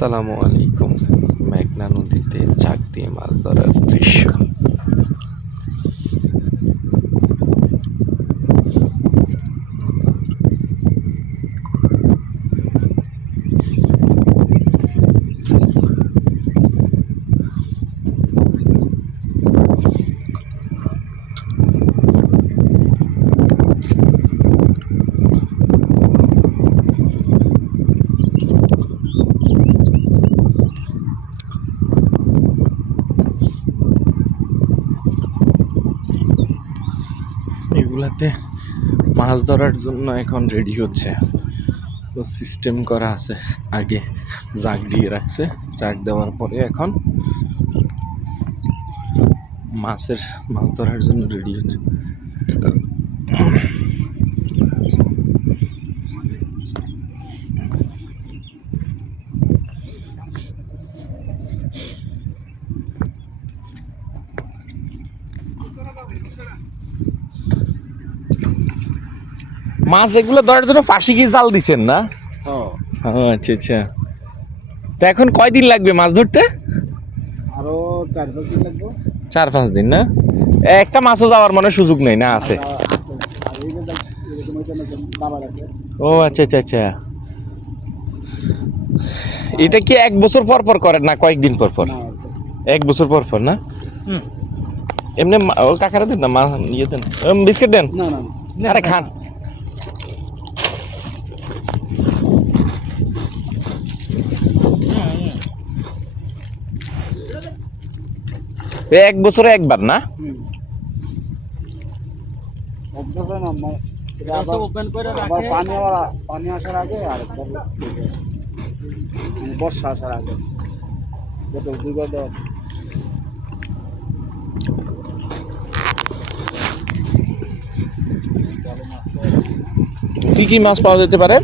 আসসালামু আলাইকুম। মেঘনা নদীতে ঝাঁক দিয়ে মাছ ধরার দৃশ্য। এগুলাতে মাছ ধরার জন্য এখন রেডি হচ্ছে, তো সিস্টেম করা আছে। আগে জাগ দিয়ে রাখছে, জাগ দেওয়ার পরে এখন মাছ ধরার জন্য রেডি হচ্ছে। মাছ এগুলো ধরার জন্য ফাঁসি কি জাল দিচ্ছেন না? আচ্ছা আচ্ছা। তো এখন কয়দিন লাগবে মাছ ধরতে? আরো 4-5 দিন লাগবে। 4-5 দিন না? একটা মাছও যাওয়ার মনে সুযোগ নেই না? আছে। ও আচ্ছা আচ্ছা আচ্ছা। এটা কি 1 বছর পর পর করেন না কয়েকদিন পর পর? 1 বছর পর পর না? এমনি কাকারা দেন না, মা ইয়ে দেন, বিস্কিট দেন। না না, আরে খান। এক বছরে একবার না? পানি আসার আগে আর বর্ষা আসার আগে কি কি মাছ পাওয়া যেতে পারে?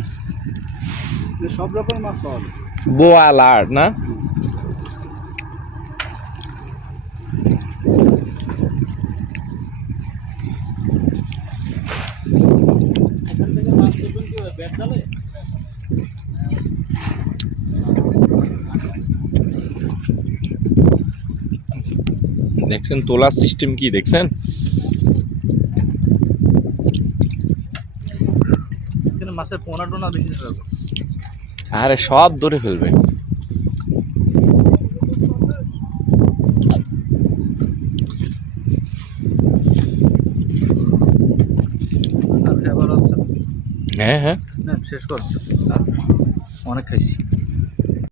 সব রকম মাছ পাওয়া যায়। বোয়াল আর না? দেখছেন তোলার সিস্টেম কি দেখছেন? মাছের পোনা টোনা বেশি। আরে সব ধরে ফেলবে। হ্যাঁ হ্যাঁ, শেষ কর, অনেক খাইছি।